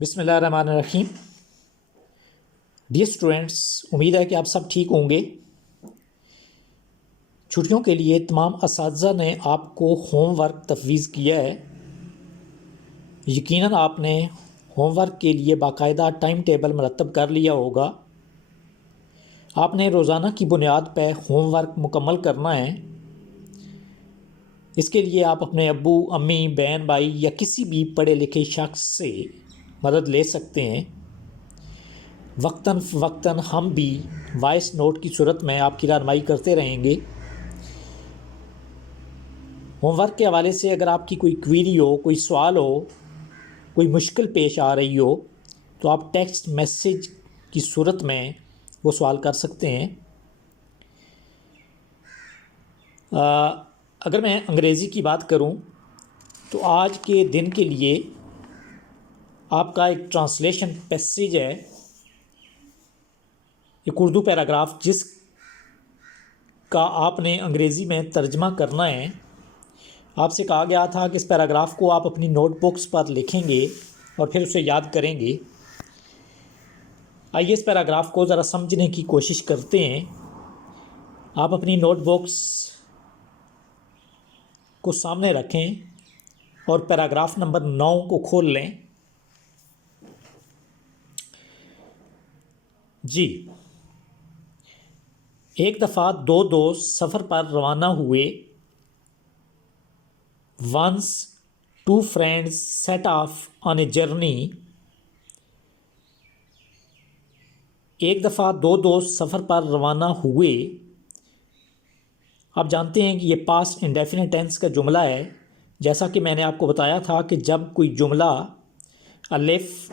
बिस्मिल्लाहिर्रहमानिर्रहीम। Dear students, उम्मीद है कि आप सब ठीक होंगे। छुट्टियों के लिए तमाम असातिज़ा ने आपको होमवर्क तफवीज़ किया है। यकीनन आपने होमवर्क के लिए बाकायदा टाइम टेबल मरतब कर लिया होगा। आपने रोज़ाना की बुनियाद पर होमवर्क मुकम्मल करना है। इसके लिए आप अपने अब्बू, अम्मी, बहन, भाई या किसी भी पढ़े लिखे शख्स से मदद ले सकते हैं। वक्तन फ़वक्तन हम भी वॉइस नोट की सूरत में आपकी रहनुमाई करते रहेंगे। होमवर्क के हवाले से अगर आपकी कोई क्वेरी हो, कोई सवाल हो, कोई मुश्किल पेश आ रही हो तो आप टेक्स्ट मैसेज की सूरत में वो सवाल कर सकते हैं। अगर मैं अंग्रेज़ी की बात करूं तो आज के दिन के लिए आपका एक ट्रांसलेशन पैसेज है, एक उर्दू पैराग्राफ जिसका आपने अंग्रेज़ी में तर्जमा करना है। आपसे कहा गया था कि इस पैराग्राफ को आप अपनी नोटबुक्स पर लिखेंगे और फिर उसे याद करेंगे। आइए इस पैराग्राफ को ज़रा समझने की कोशिश करते हैं। आप अपनी नोटबुक्स को सामने रखें और पैराग्राफ नंबर 9 को खोल लें। जी, एक दफ़ा दो दोस्त सफ़र पर रवाना हुए। Once two friends set off on a journey. एक दफ़ा दो दोस्त सफ़र पर रवाना हुए। आप जानते हैं कि ये पास्ट इंडेफिनिट टेंस का जुमला है। जैसा कि मैंने आपको बताया था कि जब कोई जुमला अलिफ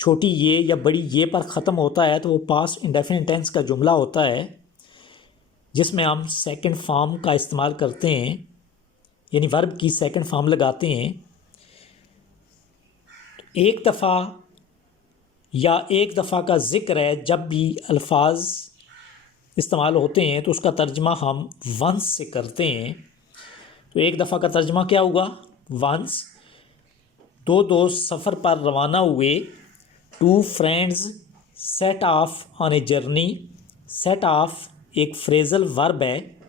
छोटी ये या बड़ी ये पर ख़त्म होता है तो वो पास्ट इंडेफिनिट टेंस का जुमला होता है, जिसमें हम सेकंड फॉर्म का इस्तेमाल करते हैं, यानी वर्ब की सेकंड फॉर्म लगाते हैं। एक दफ़ा या एक दफ़ा का ज़िक्र है, जब भी अल्फाज इस्तेमाल होते हैं तो उसका तर्जमा हम वंस से करते हैं। तो एक दफ़ा का तर्जमा क्या होगा? वंस। दो दोस्त सफ़र पर रवाना हुए। Two friends set off on a journey. Set off एक फ्रेजल वर्ब है।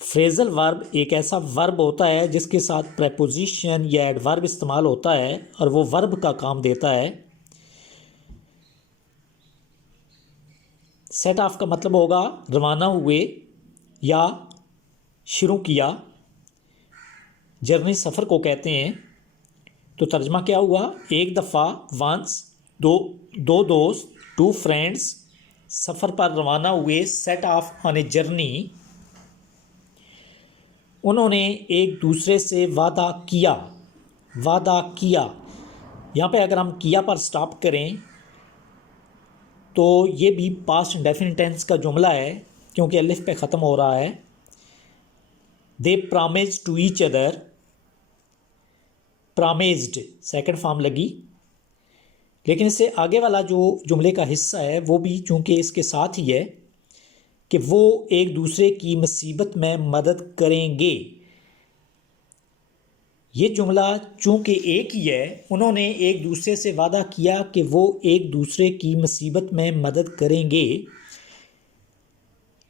फ्रेजल वर्ब एक ऐसा वर्ब होता है जिसके साथ प्रेपोजिशन या एडवर्ब इस्तेमाल होता है और वो वर्ब का काम देता है। सेट ऑफ का मतलब होगा रवाना हुए या शुरू किया। जर्नी सफ़र को कहते हैं। तो तर्जमा क्या हुआ? एक दफ़ा वंस दो दोस्त टू फ्रेंड्स सफ़र पर रवाना हुए। Set off on a journey, उन्होंने एक दूसरे से वादा किया। वादा किया, यहाँ पे अगर हम किया पर स्टॉप करें तो ये भी पास्ट इंडेफिनिट टेंस का जुमला है, क्योंकि अलिफ पे ख़त्म हो रहा है। They promised to each other. Promised second form लगी, लेकिन इससे आगे वाला जो जुमले का हिस्सा है वो भी चूँकि इसके साथ ही है कि वो एक दूसरे की मुसीबत में मदद करेंगे। ये जुमला चूँकि एक ही है, उन्होंने एक दूसरे से वादा किया कि वो एक दूसरे की मुसीबत में मदद करेंगे।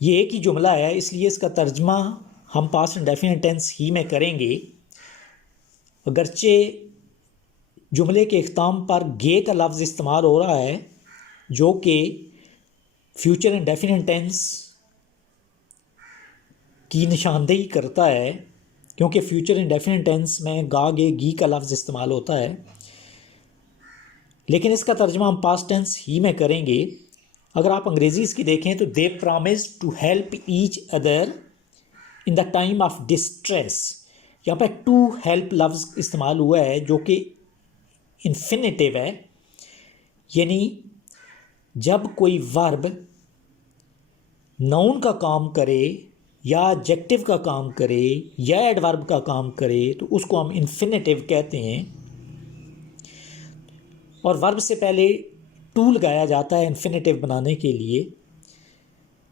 ये एक ही जुमला है, इसलिए इसका तर्जमा हम पास्ट इंडेफिनिट टेंस ही में करेंगे। अगरचे जुमले के इख्ताम पर गे का लफ्ज़ इस्तेमाल हो रहा है, जो कि फ्यूचर इंडेफिनिट टेंस की निशानदेही करता है, क्योंकि फ्यूचर इंडेफिनिट टेंस में गा गे गी का लफ्ज़ इस्तेमाल होता है। लेकिन इसका तर्जमा हम पास्ट टेंस ही में करेंगे। अगर आप अंग्रेज़ी इसकी देखें तो they promise to help each other in the time of distress. यहाँ पर टू हेल्प लफ्ज़ इस्तेमाल हुआ है जो कि इन्फिनेटिव है, यानी जब कोई वर्ब नाउन का काम करे या एडजेक्टिव का काम करे या एडवर्ब का काम करे तो उसको हम इन्फिनेटिव कहते हैं। और वर्ब से पहले टू लगाया जाता है इन्फिनेटिव बनाने के लिए।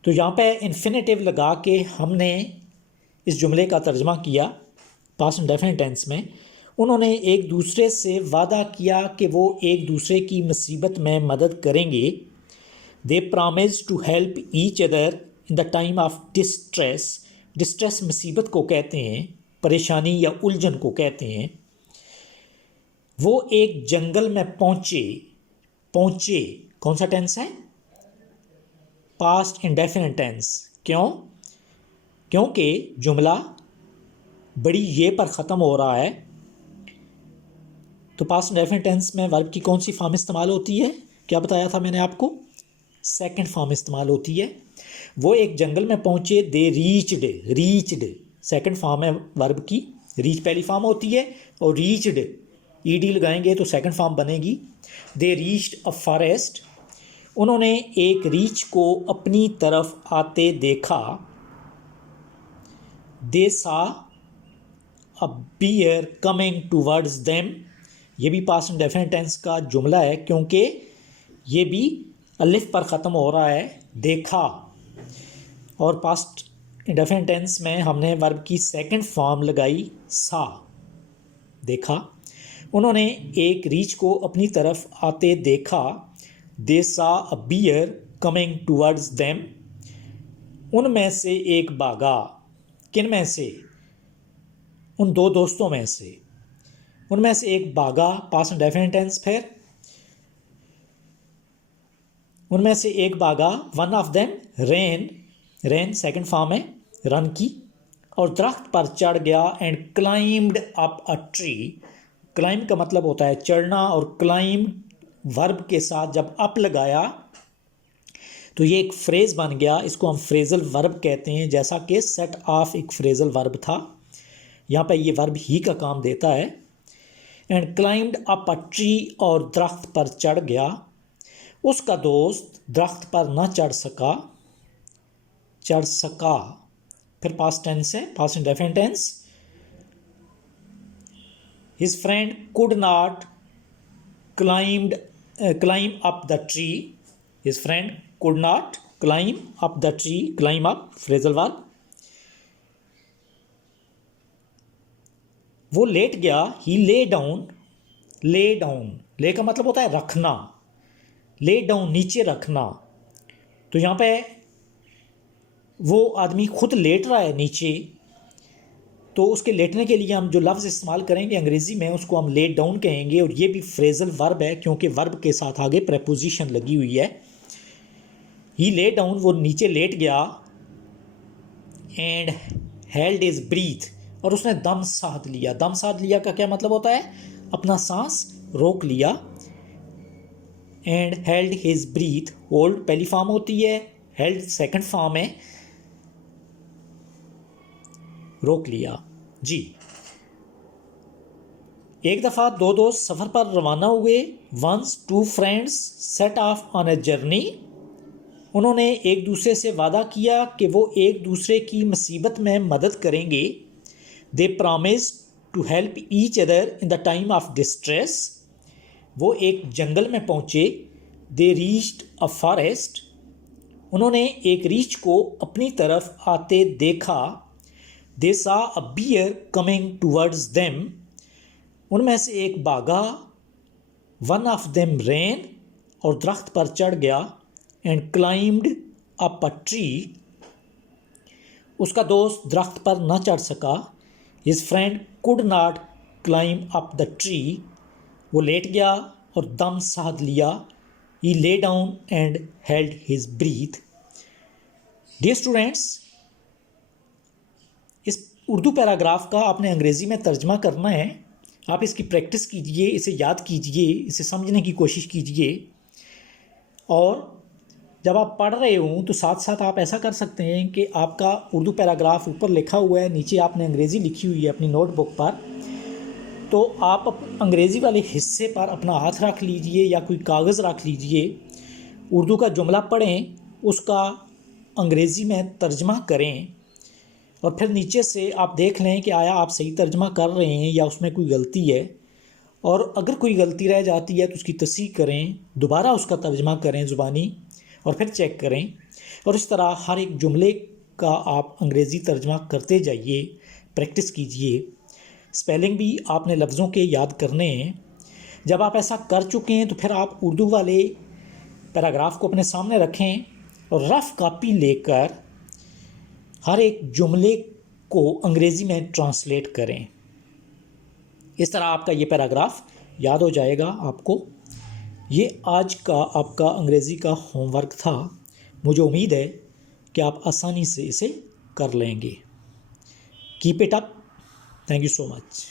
तो यहाँ पे इन्फिनेटिव लगा के हमने इस जुमले का तर्जमा किया पास्ट इंडेफिनिट टेंस में। उन्होंने एक दूसरे से वादा किया कि वो एक दूसरे की मुसीबत में मदद करेंगे। They promise to help each other in the time of distress. Distress मुसीबत को कहते हैं, परेशानी या उलझन को कहते हैं। वो एक जंगल में पहुंचे। पहुंचे कौन सा टेंस है? Past indefinite tense. क्यों? क्योंकि जुमला बड़ी ये पर ख़त्म हो रहा है, तो पास्ट इंडेफिनिट टेंस में वर्ब की कौन सी फॉर्म इस्तेमाल होती है? क्या बताया था मैंने आपको? सेकंड फॉर्म इस्तेमाल होती है। वो एक जंगल में पहुंचे। They reached. Reached second form है वर्ब की। रीच पहली फॉर्म होती है और रीच्ड ईडी लगाएंगे तो सेकंड फॉर्म बनेगी। दे रीच्ड अ फॉरेस्ट। उन्होंने एक रीछ को अपनी तरफ आते देखा। दे सा अ बियर कमिंग टूवर्ड्स देम। ये भी पास्ट इंडेफिनिट टेंस का जुमला है, क्योंकि ये भी अलिफ पर ख़त्म हो रहा है। देखा, और पास्ट इंडेफिनिट टेंस में हमने वर्ब की सेकंड फॉर्म लगाई सा। देखा। उन्होंने एक रीछ को अपनी तरफ आते देखा। दे सा अ बियर कमिंग टूवर्ड्स देम। उनमें से एक भागा। किन में से? उन दो दोस्तों में से। उनमें से एक भागा, पास्ट इंडेफिनिट टेंस। फिर उनमें से एक भागा। One of them rain. Rain second form है रन की। और दरख्त पर चढ़ गया। And climbed up a tree. Climb का मतलब होता है चढ़ना, और क्लाइम वर्ब के साथ जब अप लगाया तो ये एक फ्रेज बन गया। इसको हम फ्रेजल वर्ब कहते हैं, जैसा कि सेट ऑफ एक फ्रेजल वर्ब था। यहाँ पे ये वर्ब ही का काम देता है। And climbed up a tree, और दरख्त पर चढ़ गया। उसका दोस्त दरख्त पर न चढ़ सका। चढ़ सका फिर पास्ट टेंस है, past indefinite tense. His friend could not climb up the tree. His friend could not climb up the tree. Climb up phrasal verb. वो लेट गया। he lay down. lay down, lay का मतलब होता है रखना। lay down नीचे रखना। तो यहाँ पे वो आदमी खुद लेट रहा है नीचे, तो उसके लेटने के लिए हम जो लफ्ज़ इस्तेमाल करेंगे अंग्रेज़ी में उसको हम लेट डाउन कहेंगे। और ये भी फ्रेजल वर्ब है, क्योंकि वर्ब के साथ आगे प्रेपोजिशन लगी हुई है। ही ले डाउन, वो नीचे लेट गया। एंड हेल्ड इज ब्रीथ, और उसने दम साध लिया। दम साध लिया का क्या मतलब होता है? अपना सांस रोक लिया। And held his breath, hold पहली फॉर्म होती है, हेल्ड सेकंड फॉर्म है रोक लिया। जी, एक दफ़ा दो दोस्त सफ़र पर रवाना हुए। Once two friends set off on a journey. उन्होंने एक दूसरे से वादा किया कि वो एक दूसरे की मुसीबत में मदद करेंगे। They promise to help each other in the time of distress. वो एक जंगल में पहुँचे। They reached a forest. उन्होंने एक रीछ को अपनी तरफ आते देखा। दे सा अ बियर कमिंग टूवर्ड्स देम। उनमें से एक भागा। वन ऑफ देम रेन, और दरख्त पर चढ़ गया। And climbed up a tree. उसका दोस्त दरख्त पर न चढ़ सका। His friend could not climb up the tree. वो लेट गया और दम साध लिया। He lay down and held his breath. Dear students, इस उर्दू पैराग्राफ का आपने अंग्रेज़ी में तर्जमा करना है। आप इसकी प्रैक्टिस कीजिए, इसे याद कीजिए, इसे समझने की कोशिश कीजिए। और जब आप पढ़ रहे हों तो साथ साथ आप ऐसा कर सकते हैं कि आपका उर्दू पैराग्राफ ऊपर लिखा हुआ है, नीचे आपने अंग्रेज़ी लिखी हुई है अपनी नोटबुक पर, तो आप अंग्रेज़ी वाले हिस्से पर अपना हाथ रख लीजिए या कोई कागज़ रख लीजिए। उर्दू का जुमला पढ़ें, उसका अंग्रेज़ी में तर्जमा करें, और फिर नीचे से आप देख लें कि आया आप सही तर्जमा कर रहे हैं या उसमें कोई गलती है। और अगर कोई गलती रह जाती है तो उसकी तस्हीह करें, दोबारा उसका तर्जमा करें ज़ुबानी, और फिर चेक करें। और इस तरह हर एक जुमले का आप अंग्रेज़ी तर्जमा करते जाइए, प्रैक्टिस कीजिए। स्पेलिंग भी आपने लफ्ज़ों के याद करने हैं। जब आप ऐसा कर चुके हैं तो फिर आप उर्दू वाले पैराग्राफ को अपने सामने रखें और रफ़ कॉपी लेकर हर एक जुमले को अंग्रेज़ी में ट्रांसलेट करें। इस तरह आपका ये पैराग्राफ याद हो जाएगा आपको। ये आज का आपका अंग्रेज़ी का होमवर्क था। मुझे उम्मीद है कि आप आसानी से इसे कर लेंगे। Keep it up. Thank you so much.